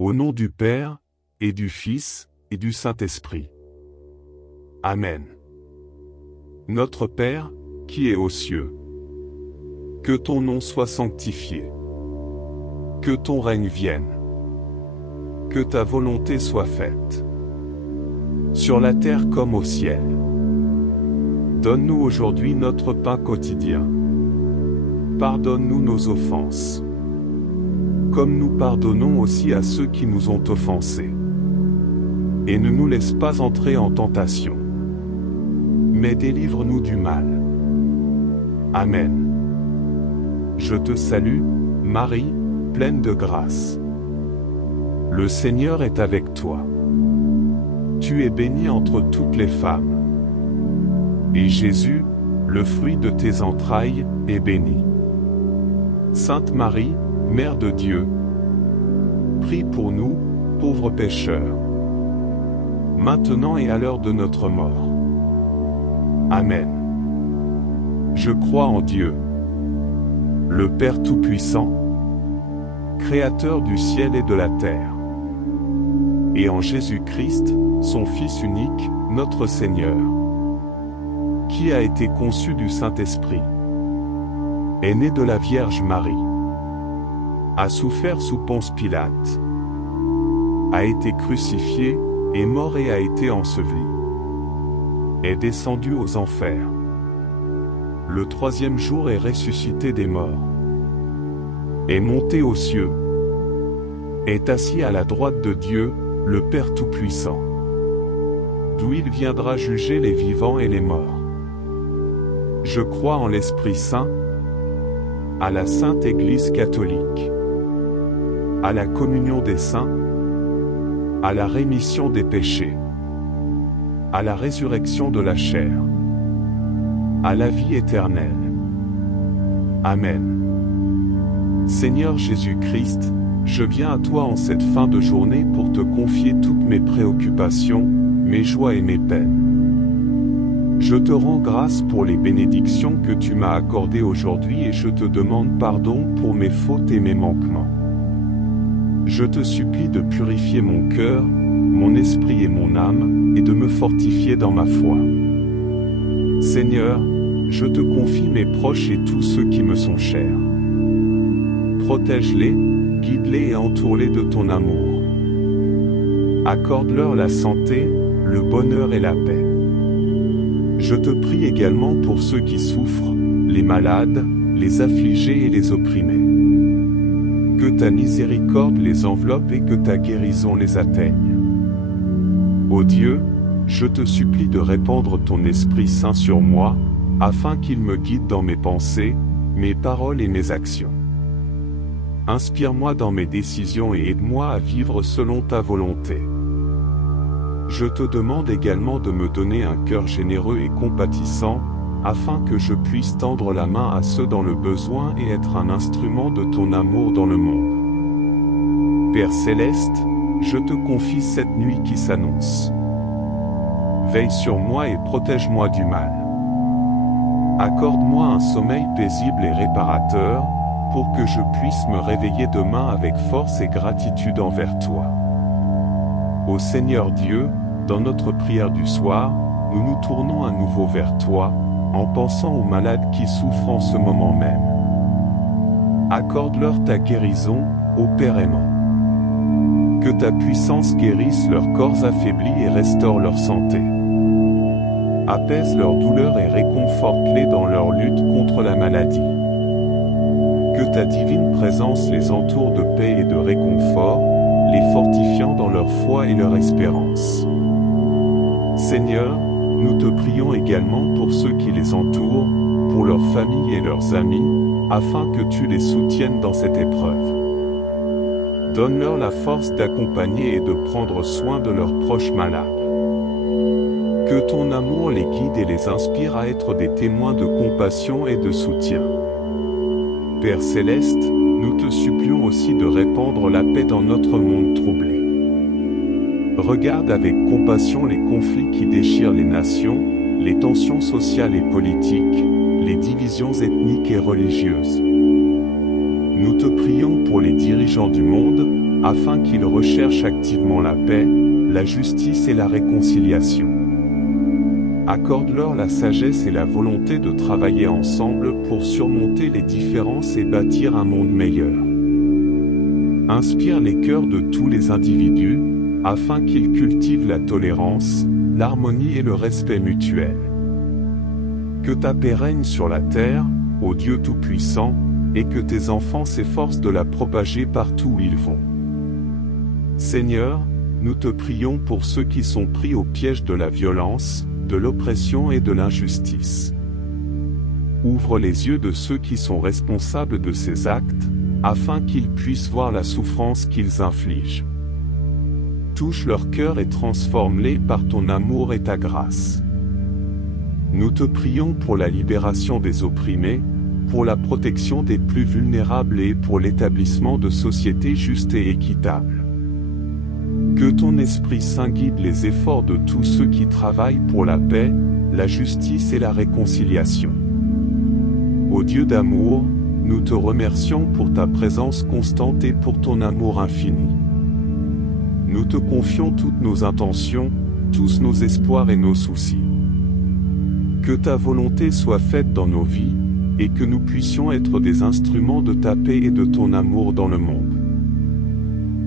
Au nom du Père, et du Fils, et du Saint-Esprit. Amen. Notre Père, qui es aux cieux, que ton nom soit sanctifié. Que ton règne vienne. Que ta volonté soit faite. Sur la terre comme au ciel. Donne-nous aujourd'hui notre pain quotidien. Pardonne-nous nos offenses. Comme nous pardonnons aussi à ceux qui nous ont offensés. Et ne nous laisse pas entrer en tentation. Mais délivre-nous du mal. Amen. Je te salue, Marie, pleine de grâce. Le Seigneur est avec toi. Tu es bénie entre toutes les femmes. Et Jésus, le fruit de tes entrailles, est béni. Sainte Marie, Mère de Dieu, prie pour nous, pauvres pécheurs, maintenant et à l'heure de notre mort. Amen. Je crois en Dieu, le Père Tout-Puissant, Créateur du ciel et de la terre, et en Jésus-Christ, son Fils unique, notre Seigneur, qui a été conçu du Saint-Esprit, est né de la Vierge Marie, a souffert sous Ponce Pilate, a été crucifié, est mort et a été enseveli, est descendu aux enfers. Le troisième jour est ressuscité des morts, est monté aux cieux, est assis à la droite de Dieu, le Père Tout-Puissant, d'où il viendra juger les vivants et les morts. Je crois en l'Esprit Saint, à la Sainte Église catholique, à la communion des saints, à la rémission des péchés, à la résurrection de la chair, à la vie éternelle. Amen. Seigneur Jésus-Christ, je viens à toi en cette fin de journée pour te confier toutes mes préoccupations, mes joies et mes peines. Je te rends grâce pour les bénédictions que tu m'as accordées aujourd'hui et je te demande pardon pour mes fautes et mes manquements. Je te supplie de purifier mon cœur, mon esprit et mon âme, et de me fortifier dans ma foi. Seigneur, je te confie mes proches et tous ceux qui me sont chers. Protège-les, guide-les et entoure-les de ton amour. Accorde-leur la santé, le bonheur et la paix. Je te prie également pour ceux qui souffrent, les malades, les affligés et les opprimés. Que ta miséricorde les enveloppe et que ta guérison les atteigne. Ô Dieu, je te supplie de répandre ton Esprit Saint sur moi, afin qu'il me guide dans mes pensées, mes paroles et mes actions. Inspire-moi dans mes décisions et aide-moi à vivre selon ta volonté. Je te demande également de me donner un cœur généreux et compatissant, afin que je puisse tendre la main à ceux dans le besoin et être un instrument de ton amour dans le monde. Père Céleste, je te confie cette nuit qui s'annonce. Veille sur moi et protège-moi du mal. Accorde-moi un sommeil paisible et réparateur, pour que je puisse me réveiller demain avec force et gratitude envers toi. Ô Seigneur Dieu, dans notre prière du soir, nous nous tournons à nouveau vers toi, en pensant aux malades qui souffrent en ce moment même. Accorde-leur ta guérison, ô Père aimant. Que ta puissance guérisse leurs corps affaiblis et restaure leur santé. Apaise leur douleur et réconforte-les dans leur lutte contre la maladie. Que ta divine présence les entoure de paix et de réconfort, les fortifiant dans leur foi et leur espérance. Seigneur, nous te prions également pour ceux qui les entourent, pour leurs familles et leurs amis, afin que tu les soutiennes dans cette épreuve. Donne-leur la force d'accompagner et de prendre soin de leurs proches malades. Que ton amour les guide et les inspire à être des témoins de compassion et de soutien. Père Céleste, nous te supplions aussi de répandre la paix dans notre monde troublé. Regarde avec compassion les conflits qui déchirent les nations, les tensions sociales et politiques, les divisions ethniques et religieuses. Nous te prions pour les dirigeants du monde, afin qu'ils recherchent activement la paix, la justice et la réconciliation. Accorde-leur la sagesse et la volonté de travailler ensemble pour surmonter les différences et bâtir un monde meilleur. Inspire les cœurs de tous les individus, afin qu'ils cultivent la tolérance, l'harmonie et le respect mutuel. Que ta paix règne sur la terre, ô Dieu Tout-Puissant, et que tes enfants s'efforcent de la propager partout où ils vont. Seigneur, nous te prions pour ceux qui sont pris au piège de la violence, de l'oppression et de l'injustice. Ouvre les yeux de ceux qui sont responsables de ces actes, afin qu'ils puissent voir la souffrance qu'ils infligent. Touche leur cœur et transforme-les par ton amour et ta grâce. Nous te prions pour la libération des opprimés, pour la protection des plus vulnérables et pour l'établissement de sociétés justes et équitables. Que ton Esprit Saint guide les efforts de tous ceux qui travaillent pour la paix, la justice et la réconciliation. Ô Dieu d'amour, nous te remercions pour ta présence constante et pour ton amour infini. Nous te confions toutes nos intentions, tous nos espoirs et nos soucis. Que ta volonté soit faite dans nos vies, et que nous puissions être des instruments de ta paix et de ton amour dans le monde.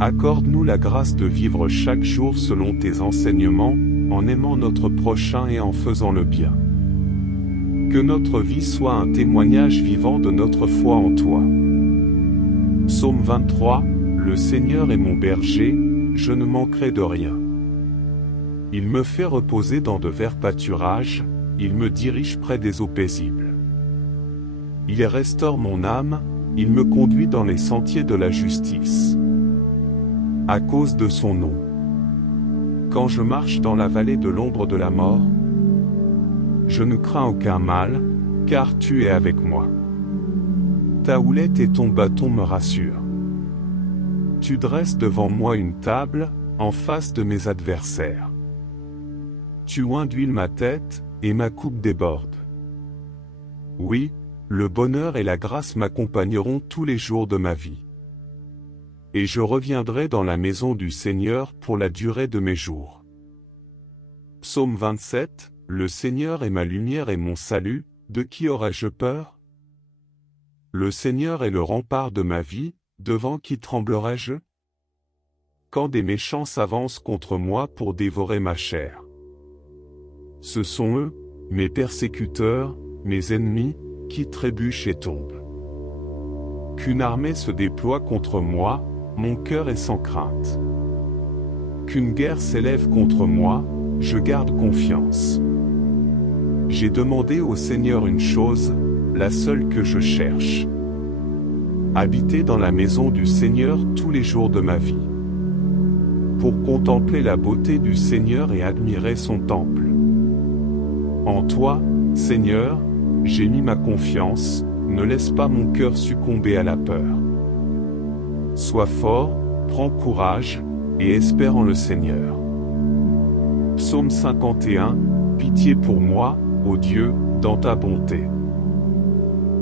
Accorde-nous la grâce de vivre chaque jour selon tes enseignements, en aimant notre prochain et en faisant le bien. Que notre vie soit un témoignage vivant de notre foi en toi. Psaume 23, Le Seigneur est mon berger, je ne manquerai de rien. Il me fait reposer dans de verts pâturages, il me dirige près des eaux paisibles. Il restaure mon âme, il me conduit dans les sentiers de la justice. À cause de son nom. Quand je marche dans la vallée de l'ombre de la mort, je ne crains aucun mal, car tu es avec moi. Ta houlette et ton bâton me rassurent. Tu dresses devant moi une table, en face de mes adversaires. Tu oins d'huile ma tête, et ma coupe déborde. Oui, le bonheur et la grâce m'accompagneront tous les jours de ma vie. Et je reviendrai dans la maison du Seigneur pour la durée de mes jours. Psaume 27, Le Seigneur est ma lumière et mon salut, de qui aurais-je peur? Le Seigneur est le rempart de ma vie, devant qui tremblerais-je? Quand des méchants s'avancent contre moi pour dévorer ma chair. Ce sont eux, mes persécuteurs, mes ennemis, qui trébuchent et tombent. Qu'une armée se déploie contre moi, mon cœur est sans crainte. Qu'une guerre s'élève contre moi, je garde confiance. J'ai demandé au Seigneur une chose, la seule que je cherche. Habiter dans la maison du Seigneur tous les jours de ma vie. Pour contempler la beauté du Seigneur et admirer son temple. En toi, Seigneur, j'ai mis ma confiance, ne laisse pas mon cœur succomber à la peur. Sois fort, prends courage, et espère en le Seigneur. Psaume 51, Pitié pour moi, ô Dieu, dans ta bonté.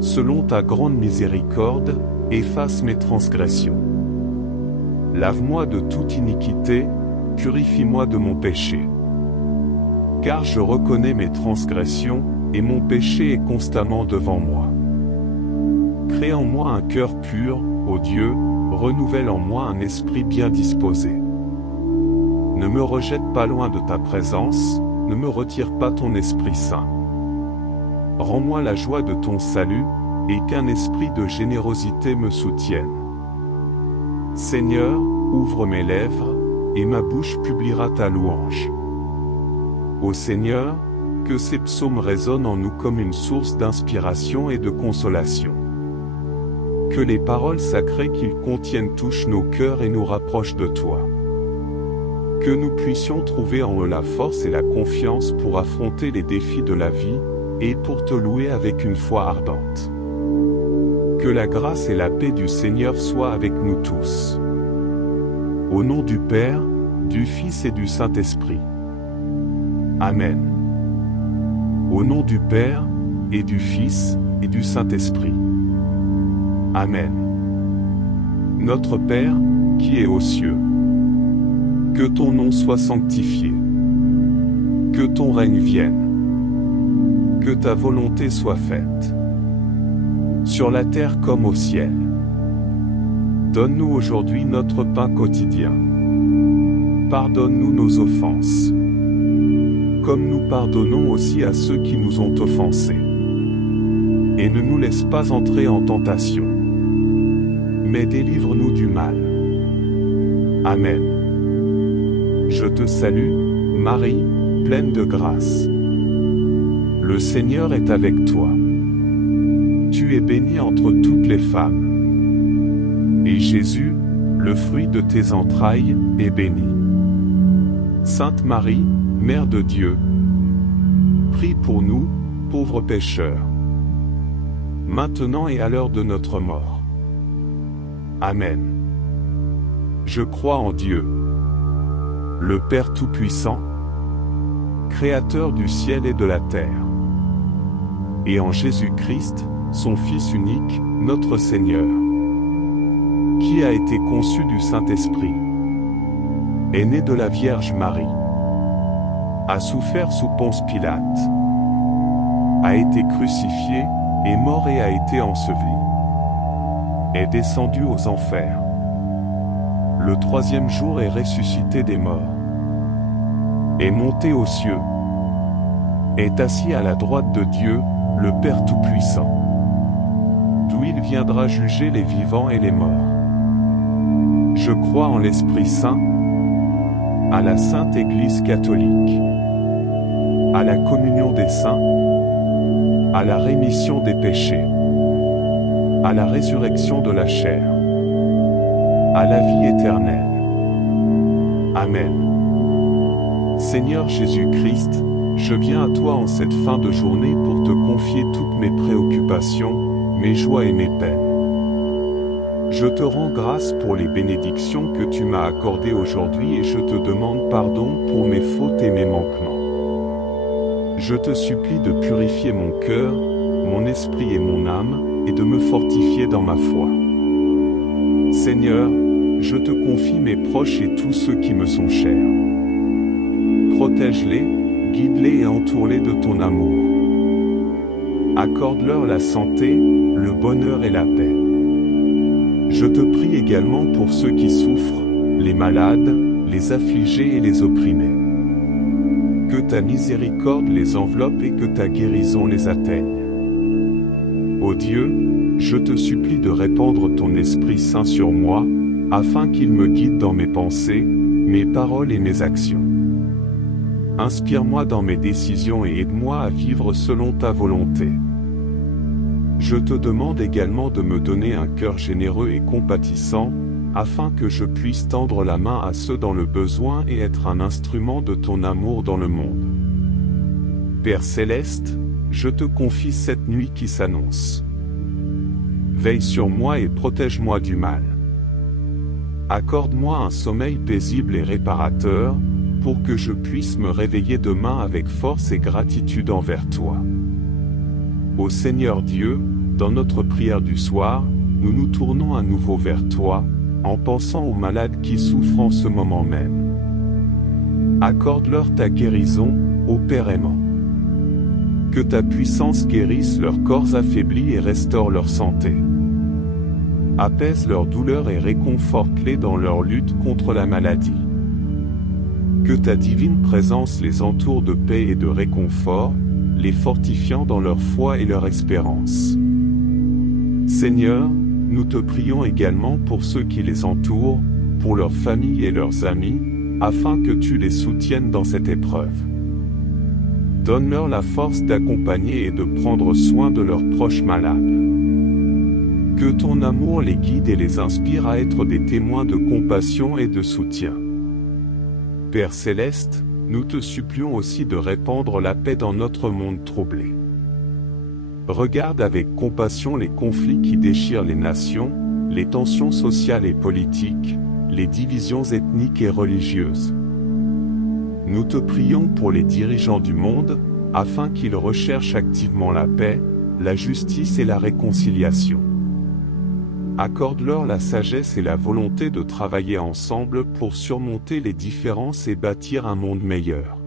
Selon ta grande miséricorde, efface mes transgressions. Lave-moi de toute iniquité, purifie-moi de mon péché. Car je reconnais mes transgressions, et mon péché est constamment devant moi. Crée en moi un cœur pur, ô Dieu, renouvelle en moi un esprit bien disposé. Ne me rejette pas loin de ta présence, ne me retire pas ton Esprit Saint. Rends-moi la joie de ton salut, et qu'un esprit de générosité me soutienne. Seigneur, ouvre mes lèvres, et ma bouche publiera ta louange. Ô Seigneur, que ces psaumes résonnent en nous comme une source d'inspiration et de consolation. Que les paroles sacrées qu'ils contiennent touchent nos cœurs et nous rapprochent de toi. Que nous puissions trouver en eux la force et la confiance pour affronter les défis de la vie, et pour te louer avec une foi ardente. Que la grâce et la paix du Seigneur soient avec nous tous. Au nom du Père, du Fils et du Saint-Esprit. Amen. Au nom du Père, et du Fils, et du Saint-Esprit. Amen. Notre Père, qui es aux cieux. Que ton nom soit sanctifié. Que ton règne vienne. Que ta volonté soit faite. Sur la terre comme au ciel. Donne-nous aujourd'hui notre pain quotidien. Pardonne-nous nos offenses. Comme nous pardonnons aussi à ceux qui nous ont offensés. Et ne nous laisse pas entrer en tentation. Mais délivre-nous du mal. Amen. Je te salue, Marie, pleine de grâce. Le Seigneur est avec toi. Tu es bénie entre toutes les femmes. Et Jésus, le fruit de tes entrailles, est béni. Sainte Marie, Mère de Dieu, prie pour nous, pauvres pécheurs, maintenant et à l'heure de notre mort. Amen. Je crois en Dieu, le Père Tout-Puissant, Créateur du ciel et de la terre, et en Jésus-Christ, son Fils unique, notre Seigneur, qui a été conçu du Saint-Esprit, est né de la Vierge Marie, a souffert sous Ponce Pilate, a été crucifié, est mort et a été enseveli, est descendu aux enfers. Le troisième jour est ressuscité des morts, est monté aux cieux, est assis à la droite de Dieu, le Père Tout-Puissant, d'où il viendra juger les vivants et les morts. Je crois en l'Esprit Saint, à la Sainte Église catholique, à la communion des saints, à la rémission des péchés, à la résurrection de la chair, à la vie éternelle. Amen. Seigneur Jésus-Christ, je viens à toi en cette fin de journée pour te confier toutes mes préoccupations, mes joies et mes peines. Je te rends grâce pour les bénédictions que tu m'as accordées aujourd'hui et je te demande pardon pour mes fautes et mes manquements. Je te supplie de purifier mon cœur, mon esprit et mon âme, et de me fortifier dans ma foi. Seigneur, je te confie mes proches et tous ceux qui me sont chers. Protège-les, guide-les et entoure-les de ton amour. Accorde-leur la santé, le bonheur et la paix. Je te prie également pour ceux qui souffrent, les malades, les affligés et les opprimés. Que ta miséricorde les enveloppe et que ta guérison les atteigne. Ô Dieu, je te supplie de répandre ton Esprit Saint sur moi, afin qu'il me guide dans mes pensées, mes paroles et mes actions. Inspire-moi dans mes décisions et aide-moi à vivre selon ta volonté. Je te demande également de me donner un cœur généreux et compatissant, afin que je puisse tendre la main à ceux dans le besoin et être un instrument de ton amour dans le monde. Père Céleste, je te confie cette nuit qui s'annonce. Veille sur moi et protège-moi du mal. Accorde-moi un sommeil paisible et réparateur, pour que je puisse me réveiller demain avec force et gratitude envers toi. Ô Seigneur Dieu, dans notre prière du soir, nous nous tournons à nouveau vers toi, en pensant aux malades qui souffrent en ce moment même. Accorde-leur ta guérison, ô Père aimant. Que ta puissance guérisse leurs corps affaiblis et restaure leur santé. Apaise leur douleur et réconforte-les dans leur lutte contre la maladie. Que ta divine présence les entoure de paix et de réconfort, les fortifiant dans leur foi et leur espérance. Seigneur, nous te prions également pour ceux qui les entourent, pour leurs familles et leurs amis, afin que tu les soutiennes dans cette épreuve. Donne-leur la force d'accompagner et de prendre soin de leurs proches malades. Que ton amour les guide et les inspire à être des témoins de compassion et de soutien. Père Céleste, nous te supplions aussi de répandre la paix dans notre monde troublé. Regarde avec compassion les conflits qui déchirent les nations, les tensions sociales et politiques, les divisions ethniques et religieuses. Nous te prions pour les dirigeants du monde, afin qu'ils recherchent activement la paix, la justice et la réconciliation. Accorde-leur la sagesse et la volonté de travailler ensemble pour surmonter les différences et bâtir un monde meilleur.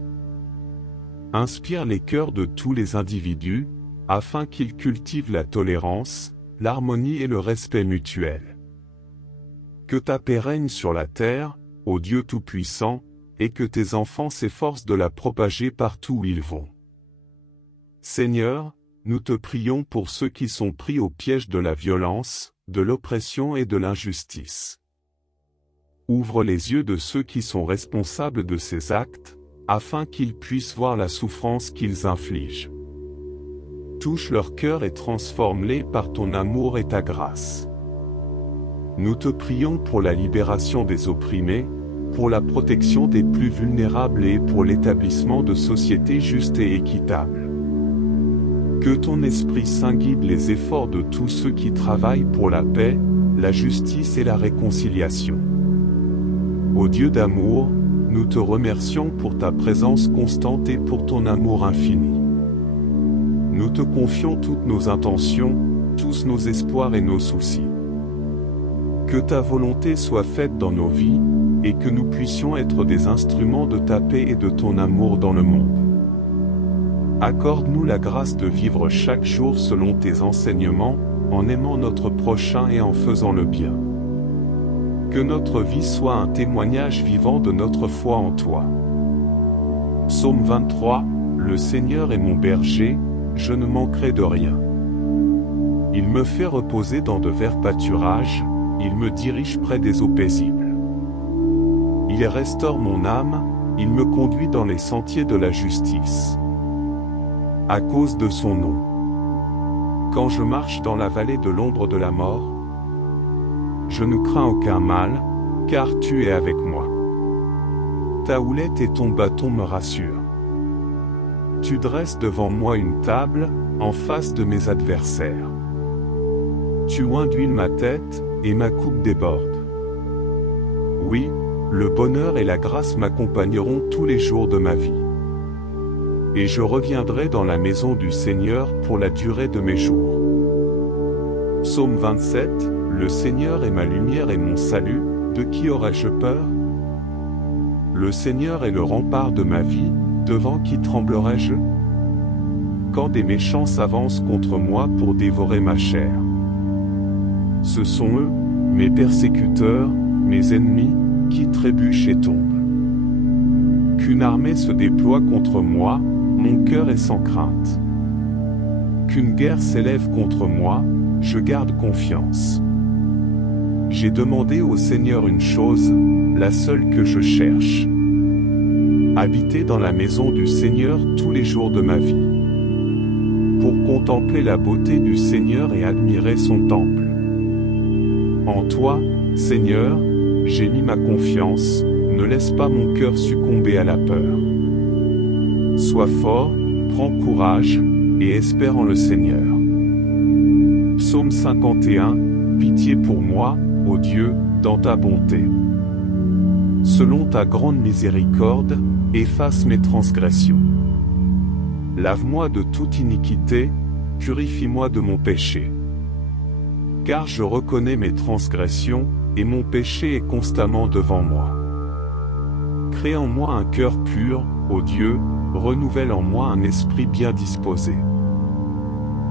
Inspire les cœurs de tous les individus, afin qu'ils cultivent la tolérance, l'harmonie et le respect mutuel. Que ta paix règne sur la terre, ô Dieu Tout-Puissant, et que tes enfants s'efforcent de la propager partout où ils vont. Seigneur, nous te prions pour ceux qui sont pris au piège de la violence, de l'oppression et de l'injustice. Ouvre les yeux de ceux qui sont responsables de ces actes, afin qu'ils puissent voir la souffrance qu'ils infligent. Touche leur cœur et transforme-les par ton amour et ta grâce. Nous te prions pour la libération des opprimés, pour la protection des plus vulnérables et pour l'établissement de sociétés justes et équitables. Que ton Esprit Saint guide les efforts de tous ceux qui travaillent pour la paix, la justice et la réconciliation. Ô Dieu d'amour, nous te remercions pour ta présence constante et pour ton amour infini. Nous te confions toutes nos intentions, tous nos espoirs et nos soucis. Que ta volonté soit faite dans nos vies, et que nous puissions être des instruments de ta paix et de ton amour dans le monde. Accorde-nous la grâce de vivre chaque jour selon tes enseignements, en aimant notre prochain et en faisant le bien. Que notre vie soit un témoignage vivant de notre foi en toi. Psaume 23, Le Seigneur est mon berger, je ne manquerai de rien. Il me fait reposer dans de verts pâturages, il me dirige près des eaux paisibles. Il restaure mon âme, il me conduit dans les sentiers de la justice. À cause de son nom. Quand je marche dans la vallée de l'ombre de la mort, je ne crains aucun mal, car tu es avec moi. Ta houlette et ton bâton me rassurent. Tu dresses devant moi une table, en face de mes adversaires. Tu oins d'huile ma tête, et ma coupe déborde. Oui, le bonheur et la grâce m'accompagneront tous les jours de ma vie. Et je reviendrai dans la maison du Seigneur pour la durée de mes jours. Psaume 27, Le Seigneur est ma lumière et mon salut, de qui aurais-je peur? Le Seigneur est le rempart de ma vie, devant qui tremblerais-je? Quand des méchants s'avancent contre moi pour dévorer ma chair. Ce sont eux, mes persécuteurs, mes ennemis, qui trébuchent et tombent. Qu'une armée se déploie contre moi, mon cœur est sans crainte. Qu'une guerre s'élève contre moi, je garde confiance. J'ai demandé au Seigneur une chose, la seule que je cherche. Habiter dans la maison du Seigneur tous les jours de ma vie. Pour contempler la beauté du Seigneur et admirer son temple. En toi, Seigneur, j'ai mis ma confiance, ne laisse pas mon cœur succomber à la peur. Sois fort, prends courage, et espère en le Seigneur. Psaume 51, Pitié pour moi, ô Dieu, dans ta bonté. Selon ta grande miséricorde, efface mes transgressions. Lave-moi de toute iniquité, purifie-moi de mon péché. Car je reconnais mes transgressions, et mon péché est constamment devant moi. Crée en moi un cœur pur, ô Dieu, renouvelle en moi un esprit bien disposé.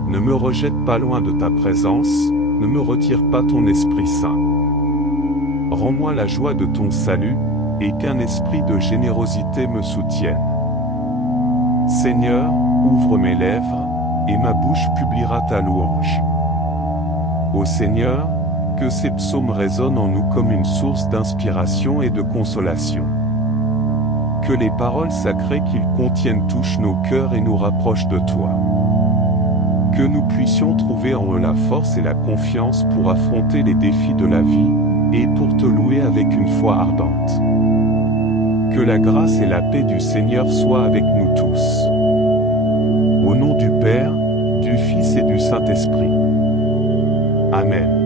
Ne me rejette pas loin de ta présence, ne me retire pas ton Esprit Saint. Rends-moi la joie de ton salut, et qu'un esprit de générosité me soutienne. Seigneur, ouvre mes lèvres, et ma bouche publiera ta louange. Ô Seigneur, que ces psaumes résonnent en nous comme une source d'inspiration et de consolation. Que les paroles sacrées qu'ils contiennent touchent nos cœurs et nous rapprochent de toi. Que nous puissions trouver en eux la force et la confiance pour affronter les défis de la vie, et pour te louer avec une foi ardente. Que la grâce et la paix du Seigneur soient avec nous tous. Au nom du Père, du Fils et du Saint-Esprit. Amen.